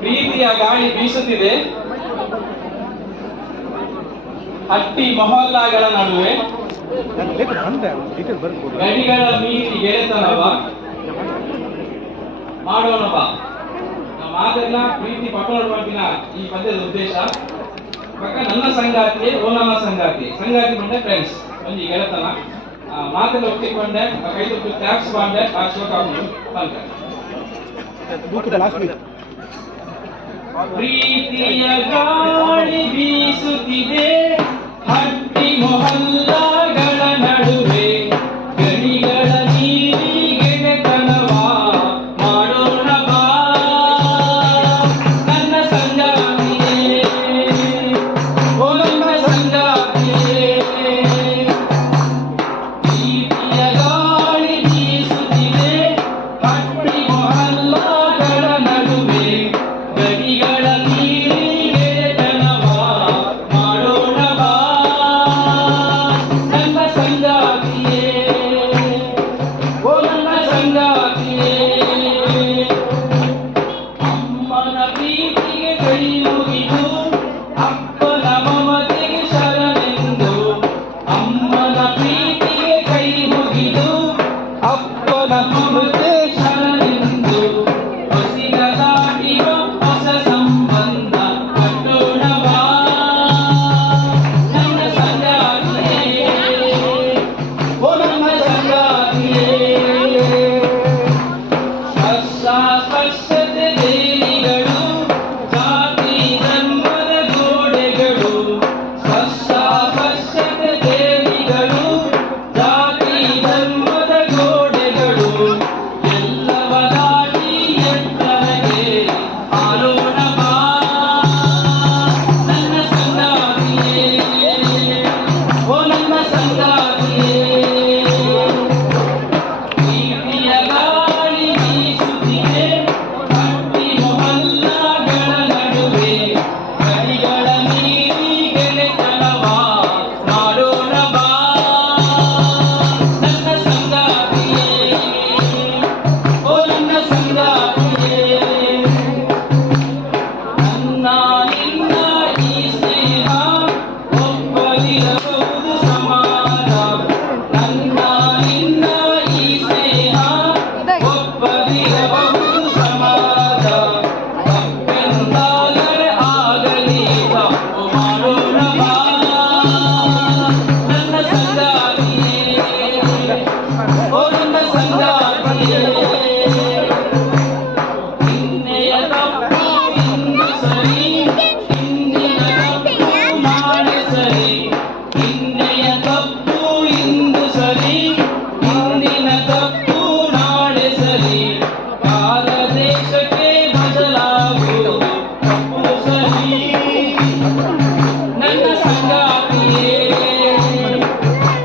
ಪ್ರೀತಿಯ ಗಾಳಿ ಬೀಸುತ್ತಿದೆ ಹಟ್ಟಿ ಮೊಹಲ್ಲಾಗಳ ನಡುವೆ, ಗಡಿಗಳ ಮೀರಿ ಗೆಳೆತನವ ಮಾಡೋಣವ. ಮಾತೆಲ್ಲ ಪ್ರೀತಿ ಪಟ್ಟಣವಾಗಿನ ಈ ಪದ್ಯದ ಉದ್ದೇಶ ಪಕ್ಕ ನನ್ನ ಸಂಗಾತಿ ಓ ನನ್ನ ಸಂಗಾತಿ ಬಂಡೆ ಫ್ರೆಂಡ್ಸ್ ಒಂದು ಗೆಳೆತನ ಮಾತೆಲ್ಲ ಒಪ್ಪಿಕೊಂಡೆ ಕೈ ತುಟ್ಟು ಟ್ಯಾಕ್ಸ್ ಬಾಂಡೆ ಆ ಶೋಕ ಪ್ರೀತಿಯ ಗಾಳಿ ಬೀಸುತ್ತಿದೆ ಹಟ್ಟಿ ಮೊಹಲ್ಲಾಗಳ ನಡುವೆ, ಗಡಿಗಳ ನೀರಿ ಗೆಳೆತನವ ಮಾಡೋಣ ಬಾ ನನ್ನ ಸಂಗಾತಿಯೇ ಓ ನನ್ನ ಸಂಗಾತಿಯೇ. ಪ್ರೀತಿಯ ಗಾಳಿ ಬೀಸುತ್ತಿದೆ ಹಟ್ಟಿ ಮೊಹಲ್ಲಾಗಳ ನಡುವೆ, ಗಡಿಗಳ ನೀರಿ ಗೆಳೆತನವ ಮಾಡೋಣ ಬಾ ನನ್ನ ಸಂಗಾತಿಯೇ ಓ ನನ್ನ ಸಂಗಾತಿಯೇ. ಅಮ್ಮನ ಪ್ರೀತಿಗೆ ಕೈ ಮುಗಿದು ಅಪ್ಪನ ಮಮತೆಗೆ ಶರಣೆಂದು, ಅಮ್ಮನ ಪ್ರೀತಿಗೆ ಕೈ ಮುಗಿದು ಅಪ್ಪನ ಮಮತೆ ಶರಣೆಂದು, ಹೊಸಿದ ದಾಟಿವ ಹೊಸ ಸಂಬಂಧ ಕಟ್ಟೋಣ ಬಾ ನನ್ನ ಸಂಗಾತಿಯೇ ಓ ನನ್ನ ಸಂಗಾತಿಯೇ. ಸ್ಪರ್ಶತೆ ದೇಲಿಗಳು ಜಾತಿ ಧರ್ಮದ ಗೋಡೆಗಳು, ಸ್ಪರ್ಶತೆ ದೇಲಿಗಳು ಜಾತಿ ಧರ್ಮದ ಗೋಡೆಗಳು, ಎಲ್ಲವ ದಾಟಿ ಎತ್ತರಗೆ ಆರೋಣ ಬಾ ನನ್ನ ಸಂಗಾತಿಯೇ ಓ ನನ್ನ ಸಂಗಾತಿಯೇ. ಪ್ರೀತಿಯ ಗಾಳಿ ಬೀಸುತ್ತಿದೆ ಹಟ್ಟಿ ಮೊಹಲ್ಲಾಗಳ ನಡುವೆ, ಗಡಿಗಳ ಮೀರಿ ಗೆಳೆತನವ ಮಾಡೋಣ ಬಾ ನನ್ನ ಸಂಗಾತಿಯೇ ಓ ನನ್ನ ಸಂಗಾತಿಯೇ. ನನ್ನ ನಿನ್ನ ಈ ಸ್ನೇಹ ಒಪ್ಪದಿರಬಹುದು ಸಮಾನ, ನನ್ನ ನಿನ್ನ ಈ ಸ್ನೇಹ ಒಪ್ಪದಿರಬಹುದು ಸಮಾನ, ತಪ್ಪೆಂದಾದರೆ ಆಗಲಿ ತಪ್ಪು ಮಾಡೋಣ ಬಾ ನನ್ನ ಸಂಗಾತಿಯೇ ಓ ನನ್ನ ಸಂಗಾತಿಯೇ. ನಿನ್ನೆಯ ತಪ್ಪು ಇಂದು ಸರಿ, ಹಿಂದಿನ ತಪ್ಪು ನಾಳೆ ಸರಿ, ನಿನ್ನೆಯ ತಪ್ಪು ಇಂದು ಸರಿ, ಹಿಂದಿನ ತಪ್ಪು ನಾಳೆ ಸರಿ, ಕಾಲ ದೇಶಕ್ಕೆ ಬದಲಾಗುವುದು ತಪ್ಪು ಸರಿ ನನ್ನ ಸಂಗಾತಿಯೇ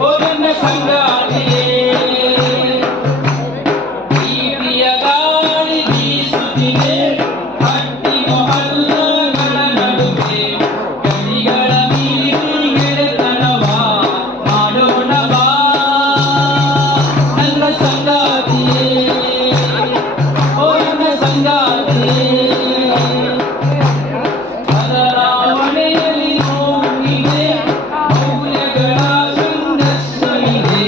ಓ ನನ್ನ ಸಂಗಾತಿಯೇ. ಪ್ರೀತಿಯ ಗಾಳಿ ಬೀಸುತ್ತಿದೆ ಹಟ್ಟಿ ಮೊಹಲ್ಲಾಗಳ ನಡುವೆ, ಗಡಿಗಳ ಮೀರಿ ಗೆಳೆತನವ ಮಾಡೋಣ ಬಾ ನನ್ನ ಸಂಗಾತಿಯೇ ಓ ನನ್ನ ಸಂಗಾತಿಯೇ. ಬದಲಾವಣೆಯಲ್ಲಿ ನೋವಿದೆ ಮೌಲ್ಯಗಳ ಸಂಘರ್ಷವಿದೆ,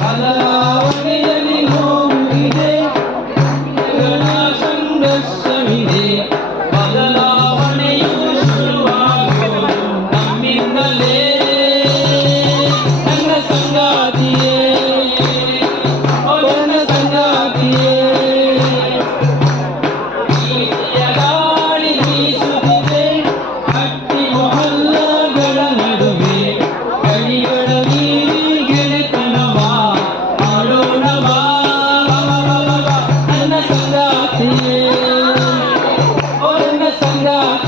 ಬದಲಾವಣೆಯಲ್ಲಿ ನೋವಿದೆ ಮೌಲ್ಯಗಳ ಸಂಘರ್ಷವಿದೆ, ಬದಲಾವಣೆಯು ಶುರುವಾಗುವುದು ನಮ್ಮಿಂದಲೇ ನನ್ನ ಸಂಗಾತಿಯೇ ಓ ನನ್ನ ಸಂಗಾತಿಯೇ. ಪ್ರೀತಿಯ ಗಾಳಿ ಬೀಸುತ್ತಿದೆ ಹಟ್ಟಿ ಮೊಹಲ್ಲಾಗಳ ನಡುವೆ, ಗಡಿಗಳ ಮೀರಿ ಗೆಳೆತನವ ಮಾಡೋಣ ಬಾ ನನ್ನ ಸಂಗಾತಿಯೇ ಓ ನನ್ನ ಸಂಗಾತಿ.